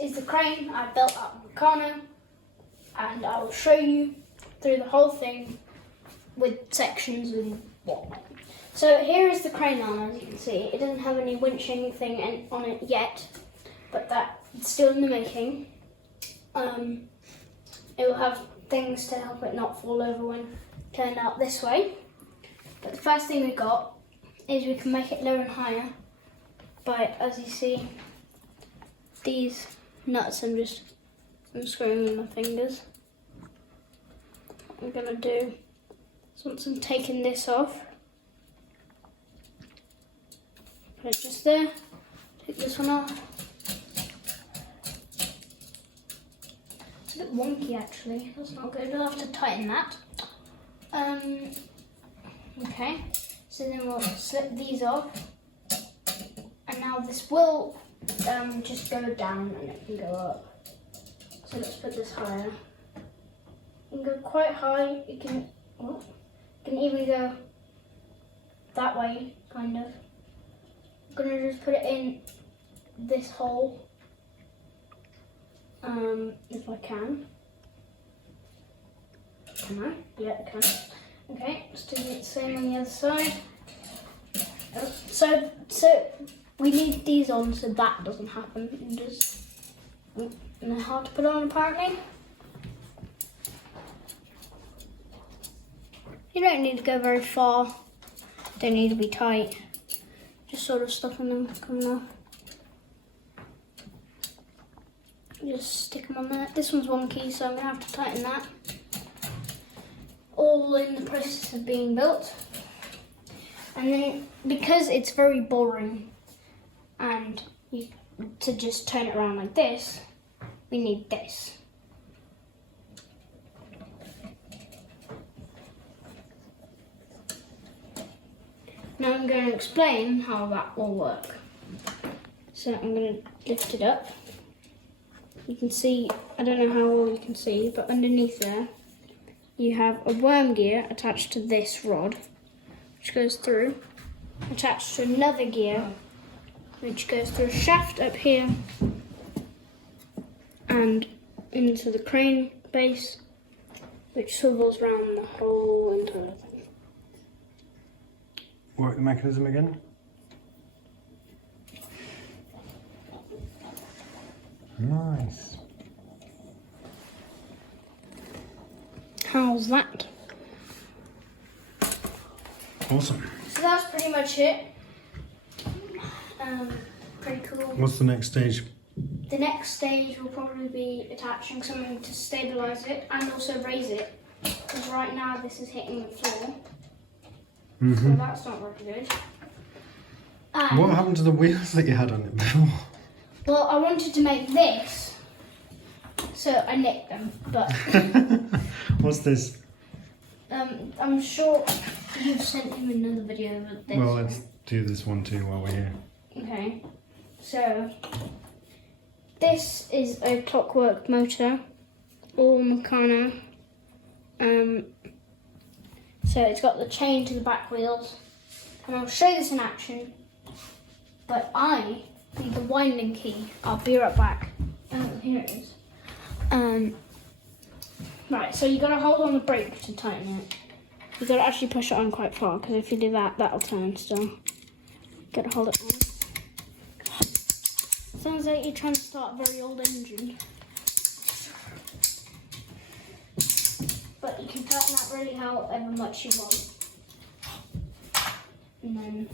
is the crane I built at Meccano, and I will show you through the whole thing with sections and whatnot. So here is the crane arm, as you can see. It doesn't have any winching thing on it yet, but that's still in the making. It will have things to help it not fall over when turned out this way. But the first thing we got is we can make it lower and higher by, as you see, these nuts. I'm screwing with my fingers. What I'm gonna do is, once I'm taking this off, put it just there, take this one off. It's a bit wonky actually, that's not good, we'll have to tighten that. Okay, so then we'll slip these off, and now this will just go down and it can go up. So let's put this higher. It can go quite high, it can even go that way, kind of. I'm gonna just put it in this hole, if I can. Can I? Yeah, I can. Okay, let's do the same on the other side. So we need these on so that doesn't happen. And they're hard to put on apparently. You don't need to go very far. Don't need to be tight. Just sort of stuffing them coming off. Just stick them on there. This one's wonky, so I'm gonna have to tighten that. All in the process of being built. And then, because it's very boring and to just turn it around like this, we need this. Now I'm going to explain how that will work. So I'm going to lift it up. You can see, I don't know how well you can see, but underneath there you have a worm gear attached to this rod, which goes through, attached to another gear, which goes through a shaft up here and into the crane base, which swivels around the whole entire thing. Work the mechanism again. Nice. How's that? Awesome. So that's pretty much it. Pretty cool. What's the next stage? The next stage will probably be attaching something to stabilise it and also raise it. Because right now this is hitting the floor. So that's not very good. And What happened to the wheels that you had on it before? well, I wanted to make this, so I nicked them, but What's this? I'm sure you've sent him another video of this. Well, let's do this one too while we're here. Okay, so this is a clockwork motor, all Meccano. So it's got the chain to the back wheels, and I'll show you this in action, but I need the winding key. I'll be right back. Oh, here it is. Right, so you got to hold on the brake to tighten it. You got to actually push it on quite far, because if you do that, that'll turn still. Got to hold it on. Sounds like you're trying to start a very old engine. But you can tighten that really however much you want. And then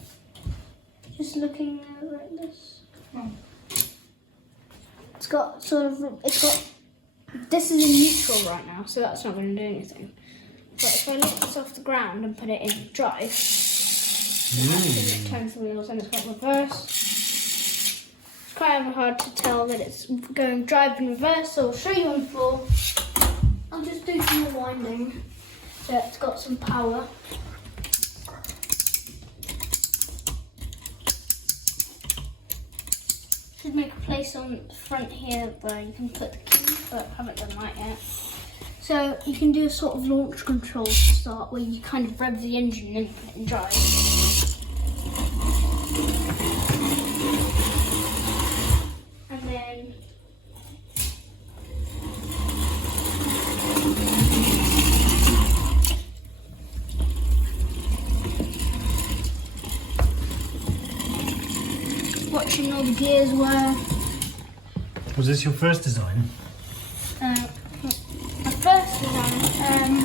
just looking over at this. It's got this is in neutral right now, so that's not going to do anything. But if I lift this off the ground and put it in drive, it turns the wheels and it's got reverse. It's kind of hard to tell that it's going drive and reverse, so I'll show you on the floor. I'll just do some more winding. So it's got some power. Should make a place on the front here where you can put the key, but I haven't done that yet. So you can do a sort of launch control to start, where you kind of rev the engine and put it in drive. And then watching all the gears work. Was this your first design? My first design.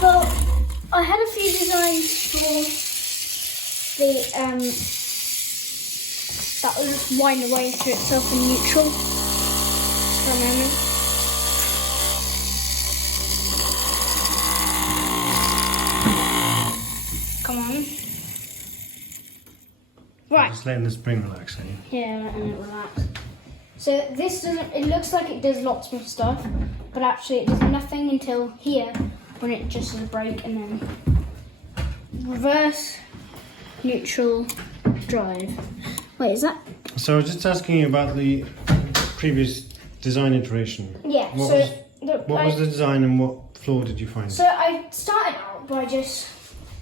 Well, I had a few designs for the that will just wind away through itself in neutral. Just for a moment. Come on. Right. Just letting the spring relax, are you? Yeah, and it relax. So this doesn't, it looks like it does lots more stuff, but actually it does nothing until here, when it just does a brake, and then reverse, neutral, drive. Wait, is that? So I was just asking you about the previous design iteration. Yeah, What was the design and what flaw did you find? So I started out by just,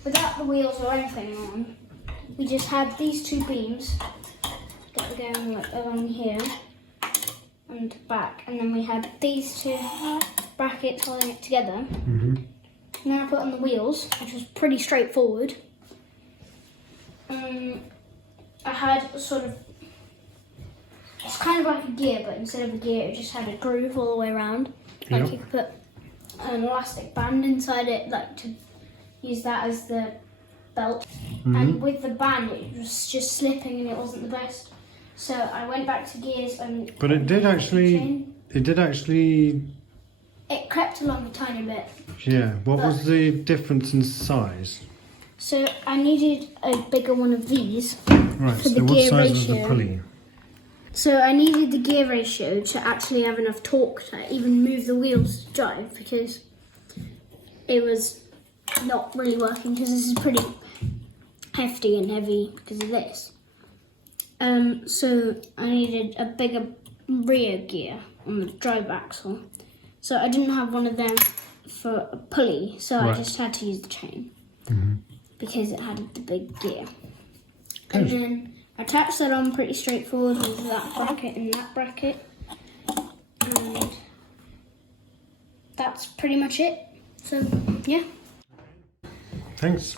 without the wheels or anything on, we just had these two beams that were going like along here and back, and then we had these two brackets holding it together. Mm-hmm. And then I put on the wheels, which was pretty straightforward. I had sort of, it's kind of like a gear, but instead of a gear, it just had a groove all the way around. Like Yep. you could put an elastic band inside it, like to use that as the belt. Mm-hmm. And with the band, it was just slipping and it wasn't the best. So I went back to gears and. But it did actually. It crept along a tiny bit. Yeah. What was the difference in size? So I needed a bigger one of these. Right. For So the what gear size was the ratio. pulley? So I needed the gear ratio to actually have enough torque to even move the wheels to drive, because it was not really working, because this is pretty hefty and heavy because of this. So I needed a bigger rear gear on the drive axle. So I didn't have one of them for a pulley, so I Right. just had to use the chain because it had the big gear. Good. And then I attached that on pretty straightforward with that bracket and that bracket. And that's pretty much it. So, yeah. Thanks.